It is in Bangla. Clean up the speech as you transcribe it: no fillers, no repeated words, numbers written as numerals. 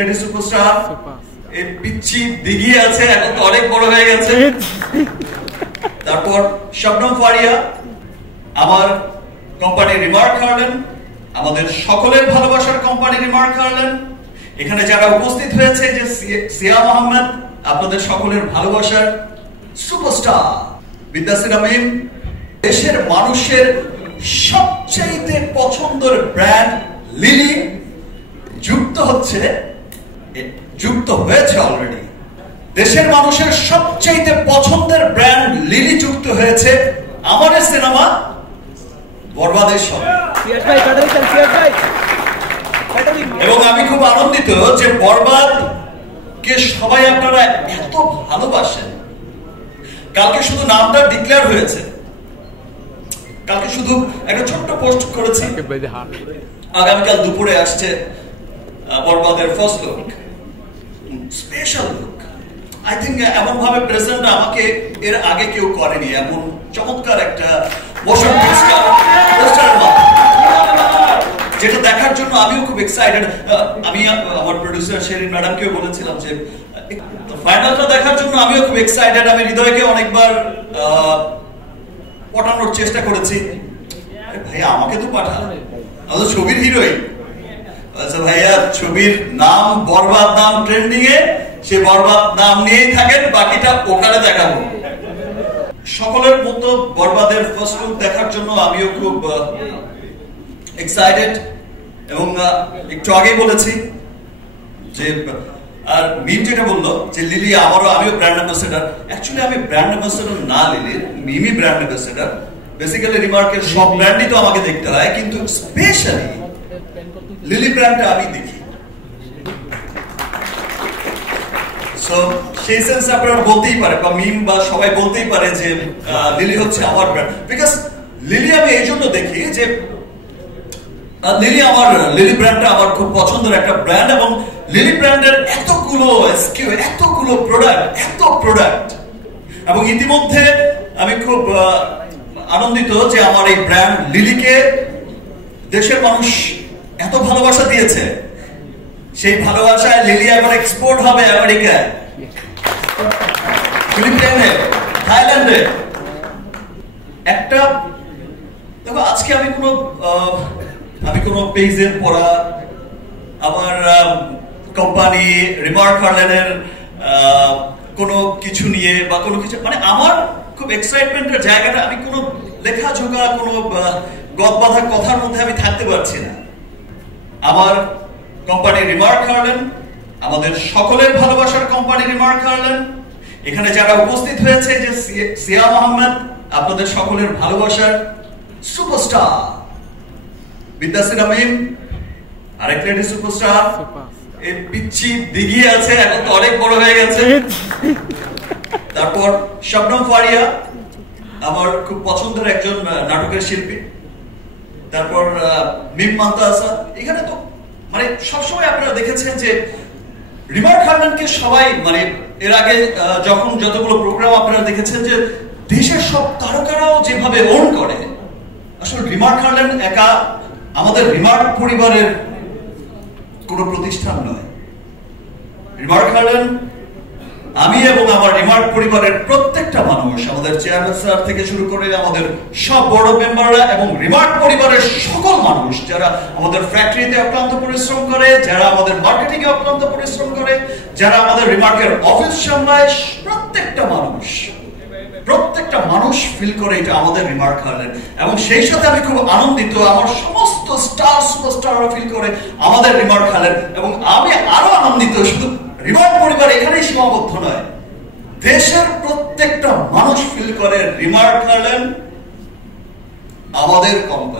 লেডি সুপারস্টার, এই পিচ্ছি দিঘি আছে, এখন তো অনেক বড় হয়ে গেছে। তারপর শবনম ফারিয়া, আমার কোম্পানি রিমার্ক হার্লেন, আমাদের সকলের ভালোবাসার কোম্পানি রিমার্ক হার্লেন। এখানে যারা উপস্থিত হয়েছে, যে সিয়াম আহমেদ, আপনাদের সকলের ভালোবাসার সুপারস্টার বিদ্যাসির আমিন। দেশের মানুষের সবচেয়ে পছন্দের ব্র্যান্ড লিলি যুক্ত হয়েছে অলরেডি। দেশের মানুষের সবচেয়ে পছন্দের ব্র্যান্ড লিলি যুক্ত হয়েছে আমার সিনেমা বরবাদের সঙ্গে। এবং আমি খুব আনন্দিত যে বরবাদ কে সবাই আপনারা এত ভালোবাসেন। কালকে শুধু নামটা ডিক্লেয়ার হয়েছে, কালকে শুধু একটা ছোট্ট পোস্ট করেছি, আগামীকাল দুপুরে আসছে বরবাদের first look, special look. I think এমন ভাবে প্রেজেন্ট আমাকে এর আগে কেউ করেনি, এমন চমৎকার একটা মোশন পোস্টারের মাধ্যমে, যেটা দেখার জন্য আমিও খুব এক্সাইটেড। আমি আমার প্রোডিউসার শেরিন ম্যাডামকেও বলেছিলাম যে ফাইনালটা দেখার জন্য আমিও খুব এক্সাইটেড। আমি হৃদয়কে অনেকবার পাঠানোর চেষ্টা করেছি, ভাইয়া আমাকে তো পাঠান, আমি ছবির হিরোইন। আচ্ছা ভাইয়া, ছবির নাম বরবাদ, নাম ট্রেন্ডিং এ, সে বরবাদ নাম নিয়েই থাকেন, বাকিটা ওখানে দেখাবো। সকলের মতো বরবাদের ফার্স্ট লুক দেখার জন্য আমিও খুব এক্সাইটেড। এবং একটু আগেই বলেছি যে, আর মিম যেটা বললো যে লিলি আমিও ব্র্যান্ড অ্যাম্বাসেডার। অ্যাকচুয়ালি আমি ব্র্যান্ড অ্যাম্বাসেডার না, লিলির মিমি ব্র্যান্ড অ্যাম্বাসেডার। বেসিক্যালি রিমার্কের সব ব্র্যান্ডই তো আমাকে দেখতে হয়, কিন্তু স্পেশালি লিলি ব্র্যান্ডটা আমি দেখি। সো সেই সেন্সে আপনারা বলতেই পারে, বা মিম বা সবাই বলতেই পারে যে লিলি হচ্ছে আমার ব্র্যান্ড। বিকজ লিলি আমি এই জন্য দেখি যে লিলি ব্র্যান্ডটা আমার খুব পছন্দের একটা ব্র্যান্ড, এবং লিলি ব্র্যান্ডের এতগুলো এসকিউ, এতগুলো প্রোডাক্ট, এবং ইতিমধ্যে আমি খুব আনন্দিত যে আমার এই ব্র্যান্ড লিলিকে দেশের মানুষ এত ভালোবাসা দিয়েছে। সেই ভালোবাসায় লিলি এবার এক্সপোর্ট হবে আমেরিকায়, ফিলিপাইনে, থাইল্যান্ডে। একটা দেখো, আজকে আমি কোনো পেজের পড়া, আমার কোম্পানি রিমার্ক হার্লেনের কোনো কিছু নিয়ে বা কোনো কিছু, মানে আমার খুব এক্সাইটমেন্টের জায়গাটা, আমি কোনো লেখাঝোকা, কোনো গদবাঁধা কথার মধ্যে আমি থাকতে পারছি না। আমার কোম্পানি রিমার্ক হার্লেন, আমাদের সকলের ভালোবাসার কোম্পানি রিমার্ক হার্লেন। এখানে যারা উপস্থিত হয়েছে, যে সিয়াম আহমেদ, আপনাদের সকলের ভালোবাসার সুপারস্টার বিদ্যাসির আমিন, আরেক লেডি সুপারস্টার, এই পিচ্ছি দিঘি আছে, এখন তো অনেক বড় হয়ে গেছে। তারপর শবনম ফারিয়া, আমার খুব পছন্দের একজন নাটকের শিল্পী। তারপর মিম মান্তা আসাদ। এখানে তো মানে সবসময় আপনারা দেখেছেন যে রিমার্ক হার্লেনকে সবাই, মানে এর আগে যতগুলো প্রোগ্রাম আপনারা দেখেছেন, যে দেশের সব তারকারাও যেভাবে ওন করে, আসলে রিমার্ক হার্লেন একা আমাদের রিমার্ক পরিবারের কোনো প্রতিষ্ঠান নয়। রিমার্ক হার্লেন আমি এবং আমার রিমার্ক পরিবারের প্রত্যেকটা মানুষ, আমাদের চেয়ারম্যান স্যার থেকে শুরু করে আমাদের সব বড় মেম্বাররা, এবং রিমার্ক পরিবারের সকল মানুষ যারা আমাদের ফ্যাক্টরিতে অক্লান্ত পরিশ্রম করে, যারা আমাদের মার্কেটিং এ অক্লান্ত পরিশ্রম করে, যারা আমাদের রিমার্কের অফিস সামলায়, প্রত্যেকটা মানুষ ফিল করে এটা আমাদের রিমার্ক হার্লেন। এবং সেই সাথে আমি খুব আনন্দিত, আমার সমস্ত সুপারস্টাররা ফিল করে আমাদের রিমার্ক হার্লেন। এবং আমি আরো আনন্দিত, শুধু রিমার্ক পরিবার এখানেই সীমাবদ্ধ নয়, দেশের প্রত্যেকটা মানুষ ফিল করে রিমার্ক হার্লেন আমাদের কোম্পানি।